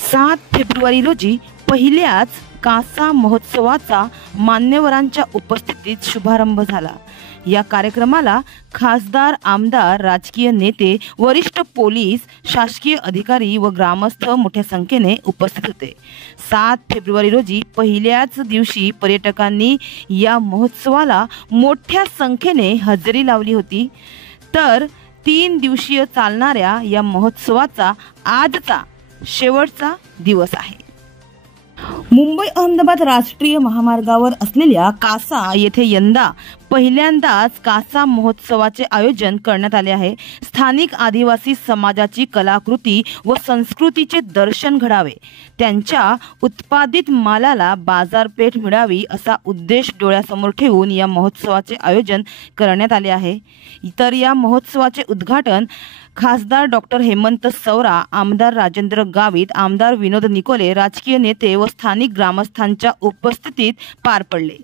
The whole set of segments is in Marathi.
7 फेब्रुवारी रोजी पहिल्याच कासा महोत्सवाचा मान्यवरांच्या उपस्थितीत शुभारंभ झाला। या कार्यक्रमाला खासदार, आमदार, राजकीय नेते, वरिष्ठ पोलीस, शासकीय अधिकारी व ग्रामस्थ मोठ्या संख्येने उपस्थित होते। 7 फेब्रुवारी रोजी पहिल्याच दिवशी पर्यटकांनी या महोत्सवाला मोठ्या संख्येने हजेरी लावली होती। तर 3 दिवसीय चालणाऱ्या या महोत्सवाचा आजचा शेवटचा दिवस आहे। मुंबई अहमदाबाद राष्ट्रीय महामार्गावर असलेल्या कासा येथे यंदा पहिल्यांदाच कासा महोत्सवाचे आयोजन करण्यात आले आहे। स्थानिक आदिवासी समाजाची कलाकृती व संस्कृतीचे दर्शन घडावे, त्यांच्या उत्पादित मालाला बाजारपेठ मिळावी असा उद्देश डोळ्यासमोर ठेवून या महोत्सवाचे आयोजन करण्यात आले आहे। तर या महोत्सवाचे उद्घाटन खासदार डॉक्टर हेमंत सवरा, आमदार राजेंद्र गावित, आमदार विनोद निकोले, राजकीय नेते व स्थानिक ग्रामस्थांच्या उपस्थितीत पार पडले।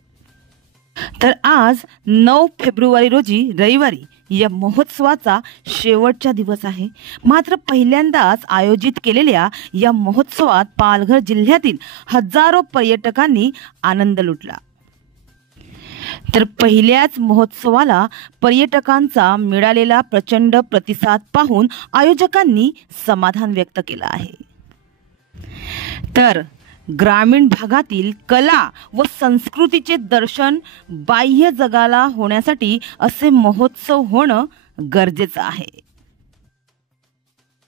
तर आज 9 फेब्रुवारी रोजी रविवारी या महोत्सवाचा शेवटचा दिवस आहे। मात्र पहिल्यांदाच आयोजित केलेल्या या महोत्सवात पालघर जिल्ह्यातील हजारो पर्यटकांनी आनंद लुटला। तर पहिल्याच महोत्सवाला पर्यटकांचा मिळालेला प्रचंड प्रतिसाद पाहून आयोजकांनी समाधान व्यक्त केलं आहे। तर ग्रामीण भागातील कला व संस्कृतीचे दर्शन बाह्य जगाला होण्यासाठी असे महोत्सव होणं गरजेचं आहे।